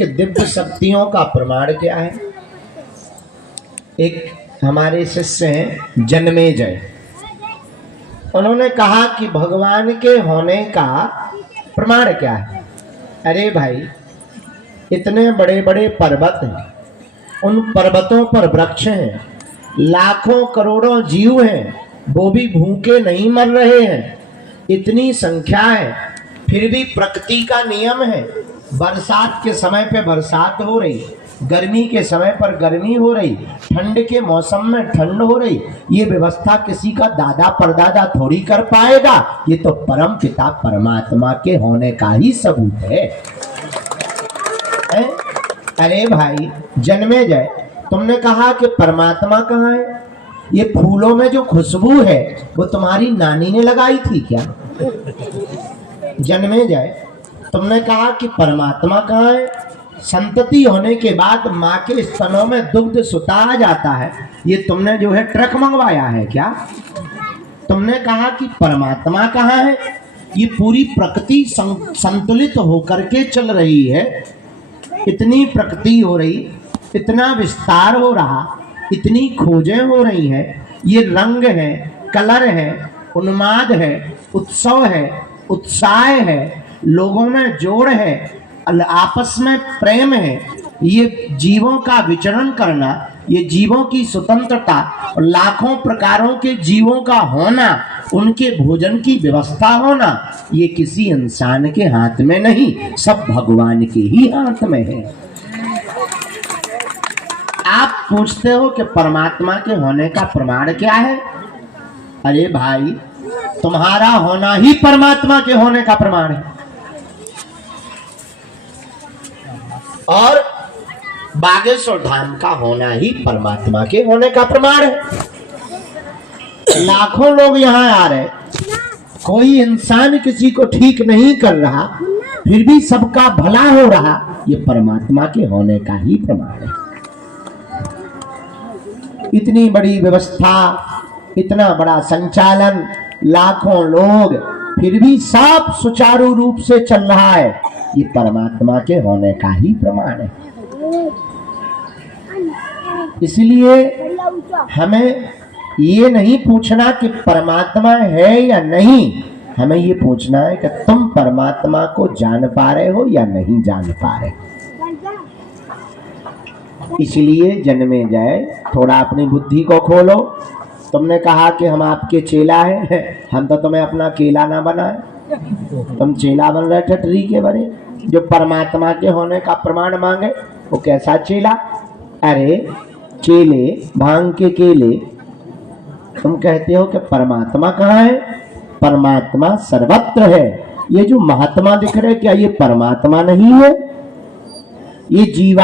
कि दिव्य शक्तियों का प्रमाण क्या है। एक हमारे शिष्य हैं जन्मेजय, उन्होंने कहा कि भगवान के होने का प्रमाण क्या है। अरे भाई, इतने बड़े बड़े पर्वत हैं, उन पर्वतों पर वृक्ष हैं, लाखों करोड़ों जीव हैं, वो भी भूखे नहीं मर रहे हैं, इतनी संख्या है, फिर भी प्रकृति का नियम है। बरसात के समय पे बरसात हो रही, गर्मी के समय पर गर्मी हो रही, ठंड के मौसम में ठंड हो रही। ये व्यवस्था किसी का दादा परदादा थोड़ी कर पाएगा, ये तो परम पिता परमात्मा के होने का ही सबूत है। अरे भाई जन्मेजय, तुमने कहा कि परमात्मा कहाँ है? ये फूलों में जो खुशबू है वो तुम्हारी नानी ने लगाई थी क्या? जन्मेजय, तुमने कहा कि परमात्मा कहाँ है? संतति होने के बाद माँ के स्तनों में दुग्ध सुता आ जाता है, ये तुमने जो है ट्रक मंगवाया है क्या? तुमने कहा कि परमात्मा कहाँ है? ये पूरी प्रकृति संतुलित होकर के चल रही है, इतनी प्रकृति हो रही, इतना विस्तार हो रहा, इतनी खोजें हो रही हैं, ये रंग है, कलर है, उन्माद है, उत्सव है, उत्साह है, लोगों में जोड़ है, आपस में प्रेम है, ये जीवों का विचरण करना, ये जीवों की स्वतंत्रता और लाखों प्रकारों के जीवों का होना, उनके भोजन की व्यवस्था होना, ये किसी इंसान के हाथ में नहीं, सब भगवान के ही हाथ में है। आप पूछते हो कि परमात्मा के होने का प्रमाण क्या है? अरे भाई, तुम्हारा होना ही परमात्मा के होने का प्रमाण है। और बागेश्वर धाम का होना ही परमात्मा के होने का प्रमाण है। लाखों लोग यहाँ आ रहे, कोई इंसान किसी को ठीक नहीं कर रहा, फिर भी सबका भला हो रहा, ये परमात्मा के होने का ही प्रमाण है। इतनी बड़ी व्यवस्था, इतना बड़ा संचालन, लाखों लोग, फिर भी सब सुचारू रूप से चल रहा है, ये परमात्मा के होने का ही प्रमाण है। इसलिए हमें ये नहीं पूछना कि परमात्मा है या नहीं, हमें ये पूछना है कि तुम परमात्मा को जान पा रहे हो या नहीं जान पा रहे। इसलिए जन्मेजय, थोड़ा अपनी बुद्धि को खोलो। तुमने कहा कि हम आपके चेला हैं, हम तो तुम्हें अपना केला ना बनाए, तुम चेला बन रहे ठटरी के बने, जो परमात्मा के होने का प्रमाण मांगे। वो कैसा चेला? अरे चेले भांग के केले। तुम कहते हो कि परमात्मा कहाँ है? परमात्मा सर्वत्र है। ये जो महात्मा दिख रहे, क्या ये परमात्मा नहीं है? ये जीवा